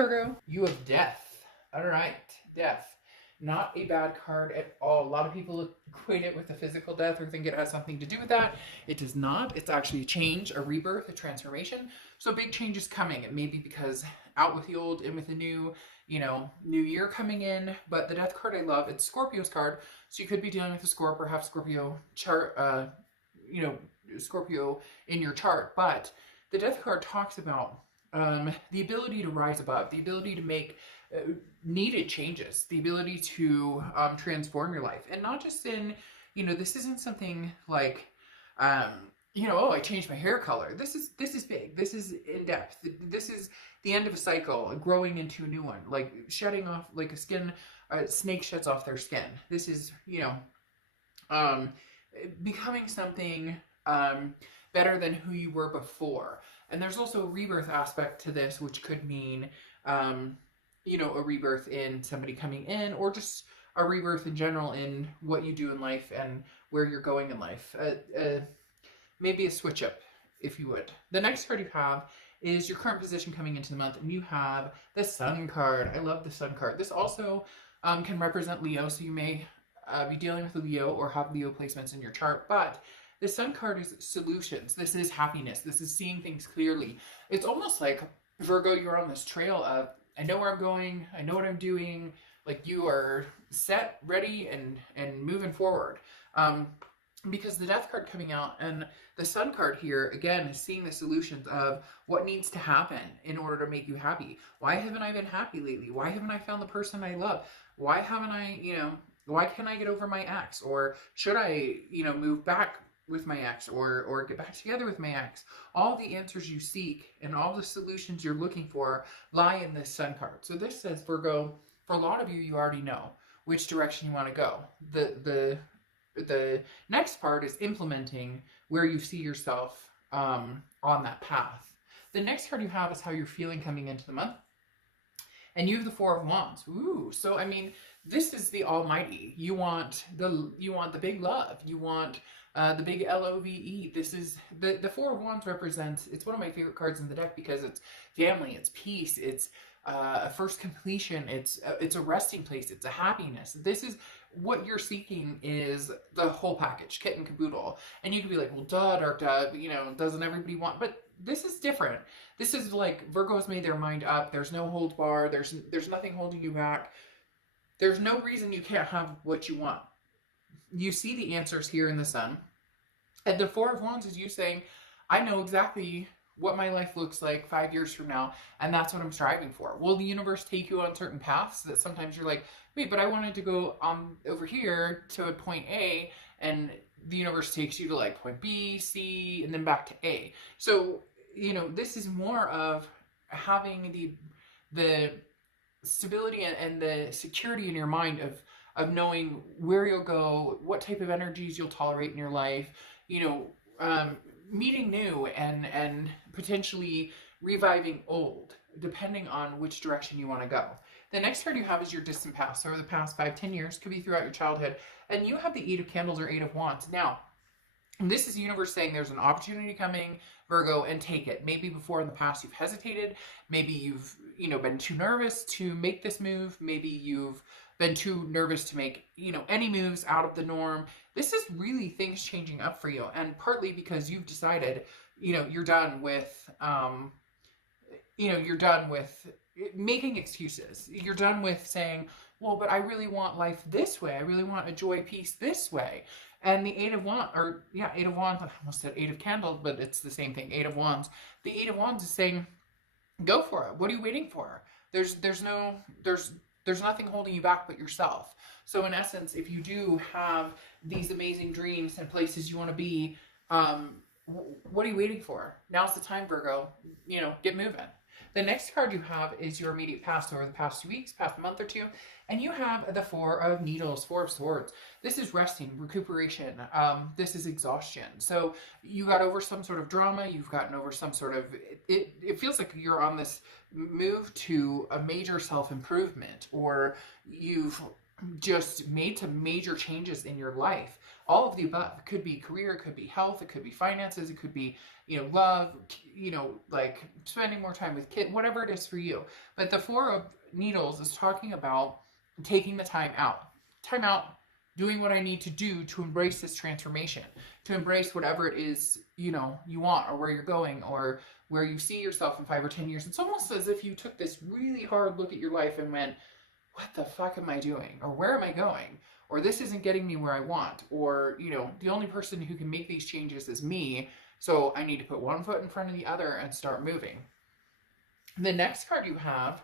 Virgo, you have death. All right, death. Not a bad card at all. A lot of people equate it with a physical death or think it has something to do with that. It does not. It's actually a change, a rebirth, a transformation. So big change is coming. It may be because out with the old, in with the new, new year coming in. But the death card I love, it's Scorpio's card. So you could be dealing with a Scorpio or have Scorpio chart, Scorpio in your chart. But the death card talks about the ability to rise above, the ability to make needed changes, the ability to transform your life. And not just in, this isn't something like, oh, I changed my hair color. This is big. This is in depth. This is the end of a cycle, growing into a new one, like shedding off, like a snake sheds off their skin. This is, becoming something better than who you were before. And there's also a rebirth aspect to this, which could mean, a rebirth in somebody coming in, or just a rebirth in general in what you do in life and where you're going in life. Maybe a switch up, if you would. The next card you have is your current position coming into the month, and you have the Sun card. I love the Sun card. This also can represent Leo, so you may be dealing with a Leo or have Leo placements in your chart, but the Sun card is solutions. This is happiness. This is seeing things clearly. It's almost like, Virgo, you're on this trail of, I know where I'm going, I know what I'm doing, like you are set, ready, and moving forward. Because the Death card coming out and the Sun card here, again, is seeing the solutions of what needs to happen in order to make you happy. Why haven't I been happy lately? Why haven't I found the person I love? Why haven't I, why can't I get over my ex? Or should I, move back with my ex or get back together with my ex? All the answers you seek and all the solutions you're looking for lie in this Sun card. So this says, Virgo, for a lot of you, you already know which direction you want to go. The next part is implementing where you see yourself on that path. The next card you have is how you're feeling coming into the month. And you have the Four of Wands. Ooh, so I mean, this is the Almighty. You want the big love. You want the big LOVE. This is the Four of Wands represents. It's one of my favorite cards in the deck because it's family, it's peace, it's a first completion, it's a resting place, it's a happiness. This is what you're seeking, is the whole package, kit and caboodle. And you could be like, well, duh, dark duh, doesn't everybody want? But this is different. This is like Virgo's made their mind up. There's no hold bar. There's nothing holding you back. There's no reason you can't have what you want. You see the answers here in the Sun. And the Four of Wands is you saying, I know exactly what my life looks like 5 years from now, and that's what I'm striving for. Will the universe take you on certain paths that sometimes you're like, wait, but I wanted to go over here to a point A, and the universe takes you to like point B, C, and then back to A. So, this is more of having the stability and the security in your mind of knowing where you'll go, what type of energies you'll tolerate in your life, meeting new and potentially reviving old, depending on which direction you want to go. The next card you have is your distant past, or the past 5-10 years, could be throughout your childhood, and you have the Eight of Candles or Eight of Wands. Now, this is the universe saying there's an opportunity coming, Virgo, and take it. Maybe before in the past you've hesitated, maybe you've been too nervous to make this move, maybe you've been too nervous to make any moves out of the norm. This is really things changing up for you, and partly because you've decided you're done with you're done with making excuses. You're done with saying, well, but I really want life this way. I really want a joy, peace this way. And the Eight of Wands, Eight of Wands, I almost said Eight of Candles, but it's the same thing, Eight of Wands. The Eight of Wands is saying, go for it. What are you waiting for? There's nothing holding you back but yourself. So in essence, if you do have these amazing dreams and places you want to be, what are you waiting for? Now's the time, Virgo. Get moving. The next card you have is your immediate past, over the past 2 weeks, past month or two, and you have the Four of Needles, Four of Swords. This is resting, recuperation. This is exhaustion. So you got over some sort of drama. You've gotten over some sort of, it feels like you're on this move to a major self-improvement, or you've just made some major changes in your life. All of the above. It could be career, it could be health, it could be finances, it could be, love, like spending more time with kids, whatever it is for you. But the Four of Needles is talking about taking the time out. Time out, doing what I need to do to embrace this transformation, to embrace whatever it is, you want, or where you're going, or where you see yourself in 5 or 10 years. It's almost as if you took this really hard look at your life and went, what the fuck am I doing? Or where am I going? Or this isn't getting me where I want. Or, the only person who can make these changes is me. So I need to put one foot in front of the other and start moving. The next card you have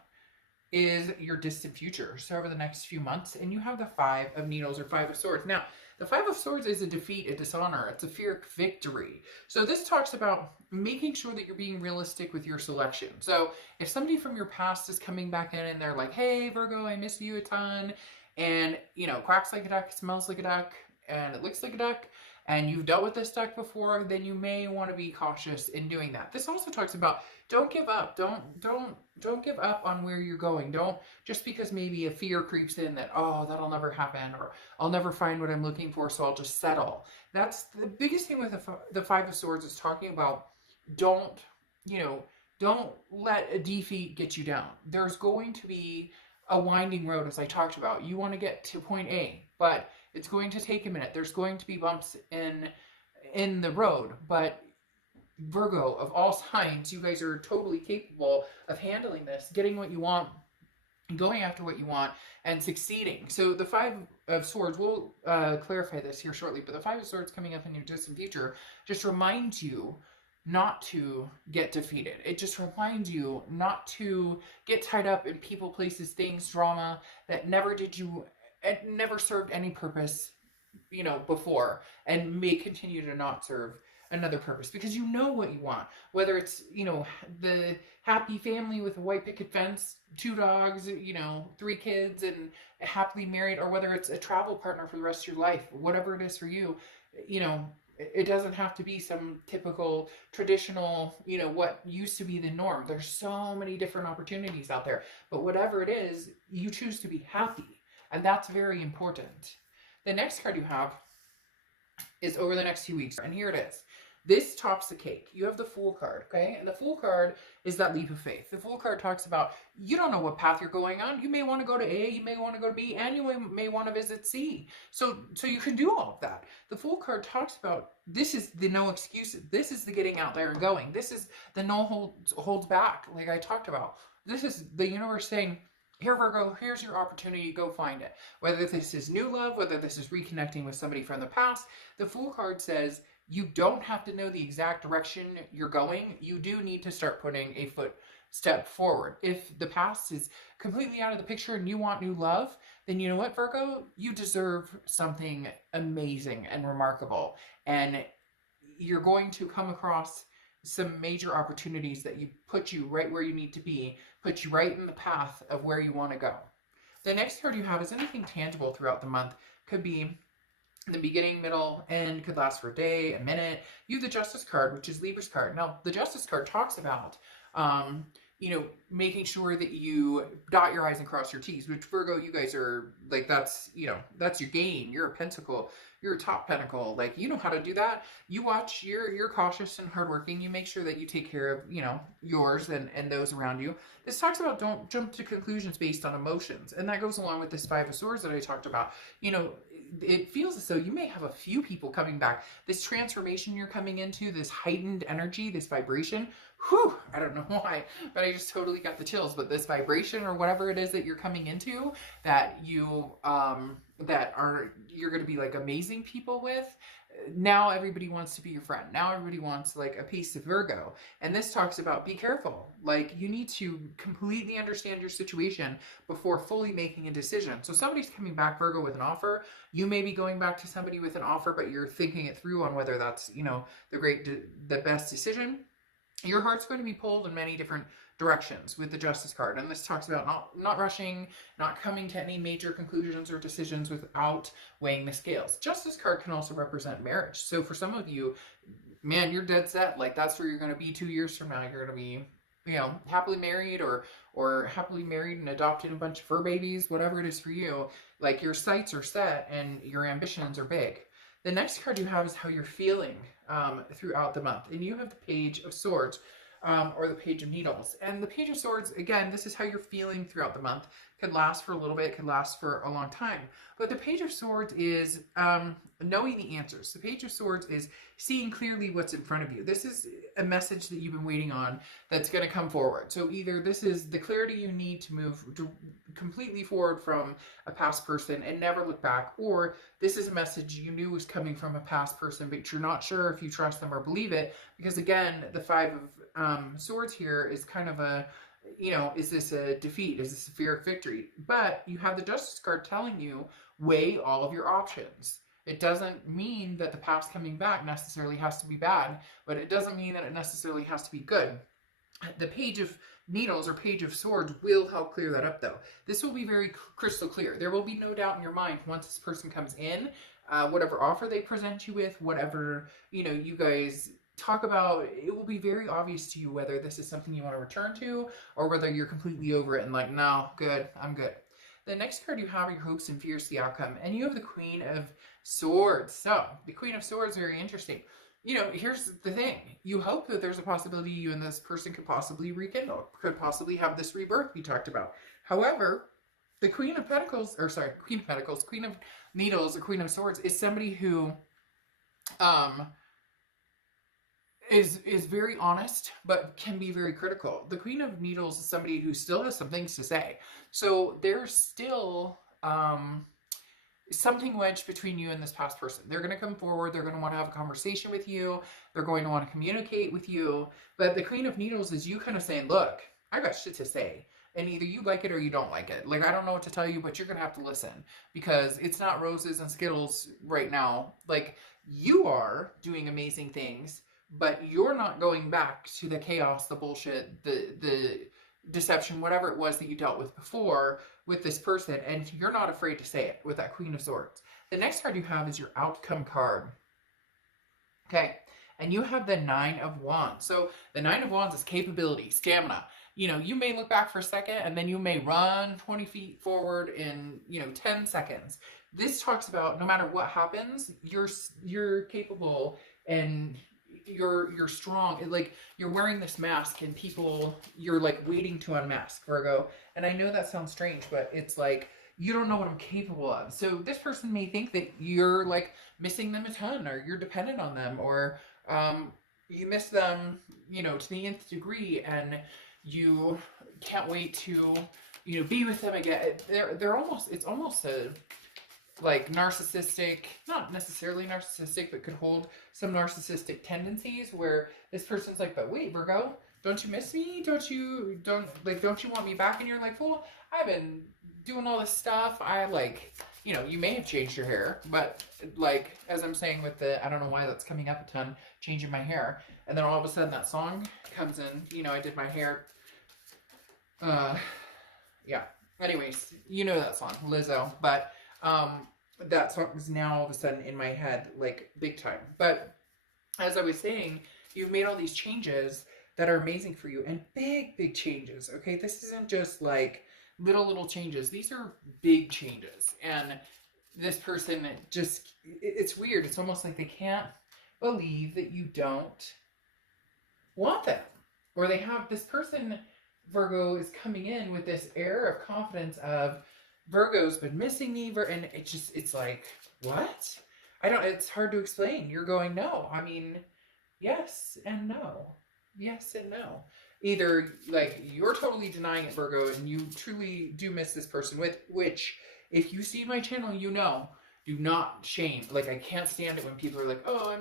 is your distant future. So over the next few months, and you have the Five of Needles or Five of Swords. Now, the Five of Swords is a defeat, a dishonor. It's a Pyrrhic victory. So this talks about making sure that you're being realistic with your selection. So if somebody from your past is coming back in and they're like, hey, Virgo, I miss you a ton, and, quacks like a duck, smells like a duck, and it looks like a duck, and you've dealt with this duck before, then you may want to be cautious in doing that. This also talks about don't give up. Don't give up on where you're going. Don't, just because maybe a fear creeps in that, oh, that'll never happen, or I'll never find what I'm looking for, so I'll just settle. That's the biggest thing with the Five of Swords, is talking about don't let a defeat get you down. There's going to be a winding road, as I talked about. You want to get to point A, but it's going to take a minute. There's going to be bumps in the road, but Virgo, of all signs, you guys are totally capable of handling this, getting what you want, going after what you want, and succeeding. So the Five of Swords, we'll clarify this here shortly, but the Five of Swords coming up in your distant future just reminds you not to get defeated. It just reminds you not to get tied up in people, places, things, drama that it never served any purpose, before, and may continue to not serve another purpose, because you know what you want, whether it's the happy family with a white picket fence, 2 dogs, 3 kids, and happily married, or whether it's a travel partner for the rest of your life, whatever it is for you. It doesn't have to be some typical traditional, what used to be the norm. There's so many different opportunities out there, but whatever it is, you choose to be happy, and that's very important. The next card you have is over the next few weeks, and here it is. This tops the cake. You have the Fool card, okay? And the Fool card is that leap of faith. The Fool card talks about, you don't know what path you're going on. You may want to go to A, you may want to go to B, and you may want to visit C. So you can do all of that. The Fool card talks about, this is the no excuses. This is the getting out there and going. This is the no holds back, like I talked about. This is the universe saying, here, Virgo, here's your opportunity, go find it. Whether this is new love, whether this is reconnecting with somebody from the past, the Fool card says, you don't have to know the exact direction you're going. You do need to start putting a step forward. If the past is completely out of the picture and you want new love, then you know what, Virgo? You deserve something amazing and remarkable. And you're going to come across some major opportunities that you put you right where you need to be, put you right in the path of where you want to go. The next card you have is anything tangible throughout the month. Could be the beginning, middle, end, could last for a day, a minute. You have the Justice card, which is Libra's card. Now, the Justice card talks about, making sure that you dot your I's and cross your T's, which Virgo, you guys are like, that's your game. You're a pentacle. You're a top pentacle. Like, you know how to do that. You watch, you're cautious and hardworking. You make sure that you take care of, yours and those around you. This talks about don't jump to conclusions based on emotions. And that goes along with this Five of Swords that I talked about. It feels as though you may have a few people coming back. This transformation you're coming into, this heightened energy, this vibration, I don't know why, but I just totally got the chills. But this vibration or whatever it is that you're coming into, that you're going to be like amazing people with, now everybody wants to be your friend. Now everybody wants like a piece of Virgo. And this talks about, be careful. Like, you need to completely understand your situation before fully making a decision. So somebody's coming back, Virgo, with an offer. You may be going back to somebody with an offer, but you're thinking it through on whether that's, the best decision. Your heart's going to be pulled in many different directions with the Justice card. And this talks about not rushing, not coming to any major conclusions or decisions without weighing the scales. Justice card can also represent marriage. So for some of you, man, you're dead set. Like, that's where you're going to be 2 years from now. You're going to be you know, happily married or happily married and adopted a bunch of fur babies, whatever it is for you, like your sights are set and your ambitions are big. The next card you have is how you're feeling throughout the month. And you have the Page of Swords, or the Page of Needles. And the Page of Swords, again, this is how you're feeling throughout the month. Could last for a little bit, could last for a long time. But the Page of Swords is knowing the answers. The Page of Swords is seeing clearly what's in front of you. This is a message that you've been waiting on that's going to come forward. So either this is the clarity you need to move completely forward from a past person and never look back, or this is a message you knew was coming from a past person, but you're not sure if you trust them or believe it. Because again, the Five of Swords here is kind of a, you know, is this a defeat? Is this a fear of victory? But you have the Justice card telling you, weigh all of your options. It doesn't mean that the past coming back necessarily has to be bad, but it doesn't mean that it necessarily has to be good. The Page of Needles or Page of Swords will help clear that up, though. This will be very crystal clear. There will be no doubt in your mind once this person comes in, whatever offer they present you with, whatever, you know, you guys talk about, it will be very obvious to you whether this is something you want to return to or whether you're completely over it and like, no, good, I'm good. The next card you have are your hopes and fears, the outcome, and you have the Queen of Swords. So the Queen of Swords is very interesting. You know, here's the thing. You hope that there's a possibility you and this person could possibly rekindle, could possibly have this rebirth we talked about. However, the Queen of Pentacles, or sorry, Queen of Pentacles, Queen of Needles, or Queen of Swords is somebody who is very honest, but can be very critical. The Queen of Needles is somebody who still has some things to say. So there's still something wedged between you and this past person. They're going to come forward. They're going to want to have a conversation with you. They're going to want to communicate with you. But the Queen of Needles is you kind of saying, look, I got shit to say. And either you like it or you don't like it. Like, I don't know what to tell you, but you're going to have to listen. Because it's not roses and Skittles right now. Like, you are doing amazing things, but you're not going back to the chaos, the bullshit, the deception, whatever it was that you dealt with before with this person, and you're not afraid to say it with that Queen of Swords. The next card you have is your outcome card. Okay, and you have the Nine of Wands. So the Nine of Wands is capability, stamina. You know, you may look back for a second and then you may run 20 feet forward in, 10 seconds. This talks about no matter what happens, you're capable and you're strong. Like, you're wearing this mask and you're like waiting to unmask, Virgo. And I know that sounds strange, but it's like, you don't know what I'm capable of. So this person may think that you're like missing them a ton, or you're dependent on them, or you miss them, to the nth degree, and you can't wait to, be with them again. It's almost a like narcissistic, not necessarily narcissistic, but could hold some narcissistic tendencies where this person's like, but wait, Virgo, don't you miss me? Don't you want me back? And you're like, well, I've been doing all this stuff. You may have changed your hair, but like, as I'm saying with I don't know why that's coming up a ton, changing my hair. And then all of a sudden that song comes in, I did my hair. Yeah. Anyways, that song, Lizzo, but that song is now all of a sudden in my head, like, big time. But as I was saying, you've made all these changes that are amazing for you, and big changes. Okay, this isn't just like little changes. These are big changes, and this person it's weird. It's almost like they can't believe that you don't want them, or they have this person. Virgo is coming in with this air of confidence of, Virgo's been missing me, and it's like, what? It's hard to explain. You're going, no. I mean, yes and no. Yes and no. Either, like, you're totally denying it, Virgo, and you truly do miss this person, which, if you see my channel, do not shame. Like, I can't stand it when people are like, oh,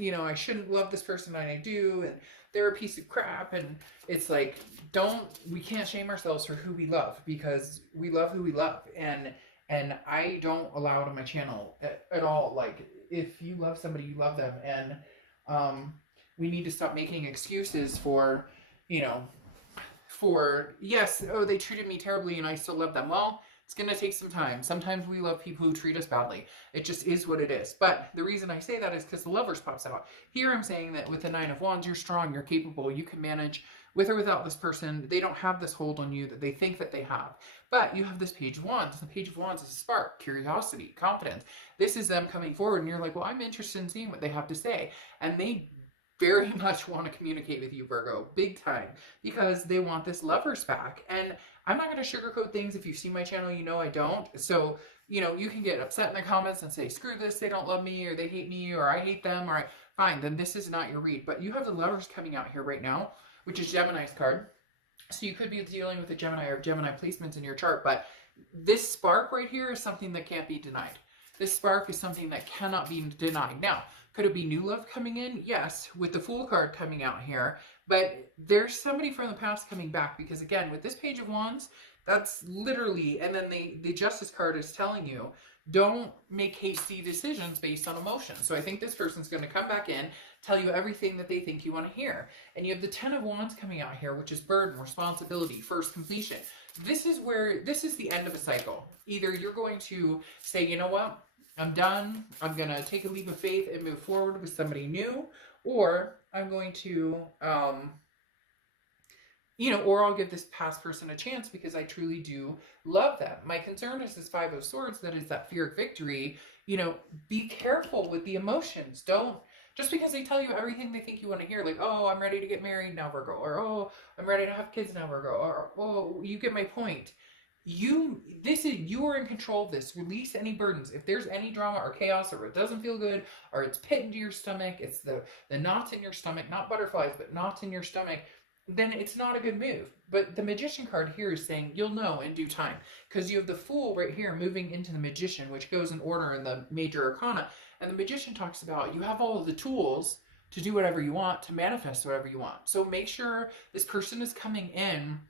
I shouldn't love this person, and I do, and they're a piece of crap. And it's like, we can't shame ourselves for who we love, because we love who we love. And I don't allow it on my channel at all. Like, if you love somebody, you love them. And we need to stop making excuses for, yes, oh, they treated me terribly and I still love them. Well, It's going to take some time. Sometimes we love people who treat us badly. It just is what it is. But the reason I say that is because the Lovers pops out. Here I'm saying that with the Nine of Wands, you're strong, you're capable, you can manage with or without this person. They don't have this hold on you that they think that they have. But you have this Page of Wands. The Page of Wands is a spark, curiosity, confidence. This is them coming forward and you're like, well, I'm interested in seeing what they have to say. And they very much want to communicate with you, Virgo, big time, because they want this Lovers back. And I'm not going to sugarcoat things. If you see my channel, you know I don't. So, you know, you can get upset in the comments and say, screw this, they don't love me, or they hate me, or I hate them, or fine, then this is not your read. But you have the Lovers coming out here right now, which is Gemini's card. So you could be dealing with a Gemini or Gemini placements in your chart, but this spark right here is something that can't be denied. This spark is something that cannot be denied. Now, could it be new love coming in? Yes, with the Fool card coming out here. But there's somebody from the past coming back, because again, with this Page of Wands, that's literally, and then the Justice card is telling you, don't make hasty decisions based on emotion. So I think this person's going to come back in, tell you everything that they think you want to hear. And you have the Ten of Wands coming out here, which is burden, responsibility, first completion. This is the end of a cycle. Either you're going to say, you know what? I'm done. I'm going to take a leap of faith and move forward with somebody new. Or I'm going to, you know, or I'll give this past person a chance because I truly do love them. My concern is this Five of Swords, that is that fear of victory. You know, be careful with the emotions. Don't, just because they tell you everything they think you want to hear, like, oh, I'm ready to get married now, Virgo, or oh, I'm ready to have kids now, Virgo, or oh, you get my point. You are in control of this. Release any burdens. If there's any drama or chaos, or it doesn't feel good, or it's pit into your stomach, it's the knots in your stomach, not butterflies, but knots in your stomach, then it's not a good move. But the Magician card here is saying you'll know in due time, because you have the Fool right here moving into the Magician, which goes in order in the major arcana. And the Magician talks about you have all of the tools to do whatever you want, to manifest whatever you want. So make sure this person is coming in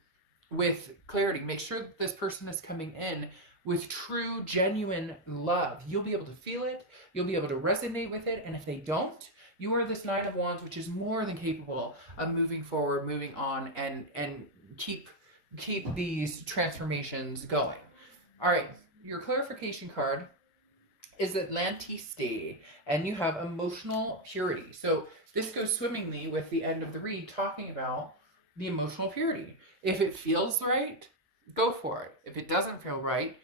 with clarity. Make sure that this person is coming in with true, genuine love. You'll be able to feel it. You'll be able to resonate with it. And if they don't, you are this Nine of Wands, which is more than capable of moving forward, moving on, and keep these transformations going. All right, your clarification card is Atlantiste, and you have emotional purity. So this goes swimmingly with the end of the read, talking about the emotional purity. If it feels right, go for it. If it doesn't feel right,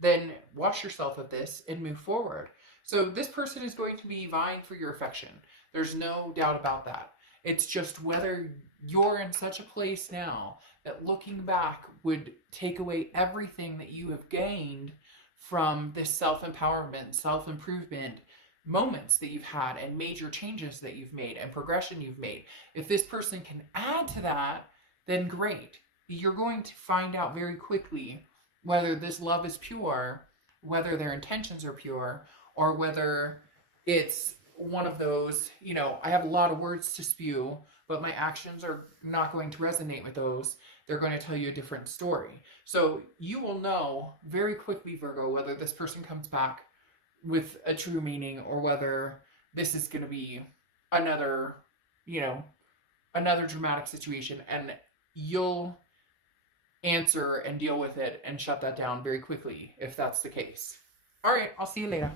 then wash yourself of this and move forward. So this person is going to be vying for your affection. There's no doubt about that. It's just whether you're in such a place now that looking back would take away everything that you have gained from this self-empowerment, self-improvement moments that you've had, and major changes that you've made, and progression you've made. If this person can add to that, then great. You're going to find out very quickly whether this love is pure, whether their intentions are pure, or whether it's one of those, you know, I have a lot of words to spew, but my actions are not going to resonate with those. They're going to tell you a different story. So you will know very quickly, Virgo, whether this person comes back with a true meaning, or whether this is going to be another, you know, another dramatic situation, and you'll answer and deal with it and shut that down very quickly if that's the case. All right, I'll see you later.